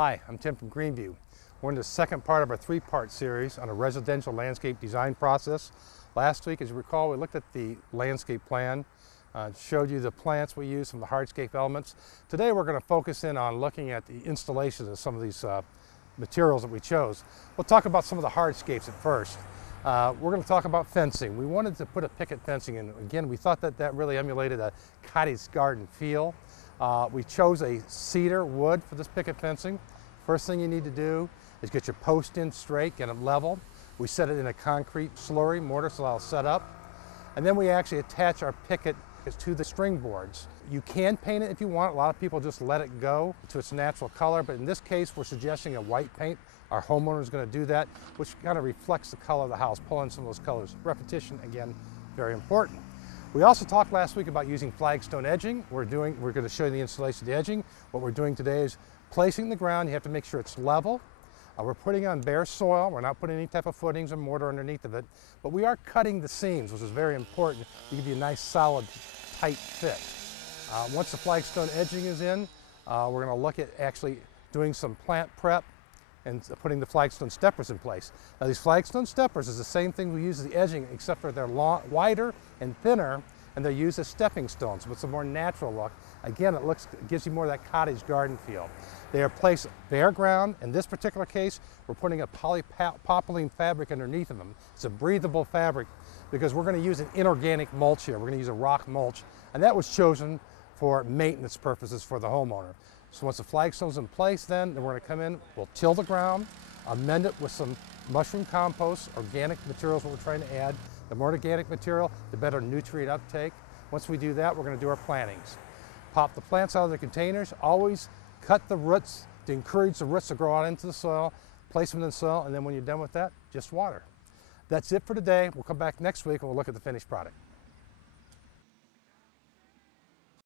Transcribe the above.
Hi, I'm Tim from GreenView. We're in the second part of our three-part series on a residential landscape design process. Last week, as you recall, we looked at the landscape plan, showed you the plants we use from the hardscape elements. Today we're going to focus in on looking at the installation of some of these materials that we chose. We'll talk about some of the hardscapes at first. We're going to talk about fencing. We wanted to put a picket fencing in. Again, we thought that that really emulated a cottage garden feel. We chose a cedar wood for this picket fencing. First thing you need to do is get your post in straight, get it level. We set it in a concrete slurry mortar so that'll set up. And then we actually attach our picket to the string boards. You can paint it if you want. A lot of people just let it go to its natural color, but in this case we're suggesting a white paint. Our homeowner is going to do that, which kind of reflects the color of the house, pull in some of those colors. Repetition, again, very important. We also talked last week about using flagstone edging. We're going to show you the installation of the edging. What we're doing today is placing the ground. You have to make sure it's level. We're putting on bare soil. We're not putting any type of footings or mortar underneath of it, but we are cutting the seams, which is very important to give you a nice, solid, tight fit. Once the flagstone edging is in, we're going to look at actually doing some plant prep and putting the flagstone steppers in place. Now these flagstone steppers is the same thing we use as the edging, except for they're wider and thinner, and they're used as stepping stones, so it's a more natural look. Again, it gives you more of that cottage garden feel. They are placed bare ground. In this particular case, we're putting a polypropylene fabric underneath of them. It's a breathable fabric because we're going to use an inorganic mulch here. We're going to use a rock mulch, and that was chosen for maintenance purposes for the homeowner. So once the flagstone's in place, then we're going to come in, we'll till the ground, amend it with some mushroom compost, organic materials what we're trying to add. The more organic material, the better nutrient uptake. Once we do that, we're going to do our plantings. Pop the plants out of the containers, always cut the roots to encourage the roots to grow out into the soil, place them in the soil, and then when you're done with that, just water. That's it for today. We'll come back next week and we'll look at the finished product.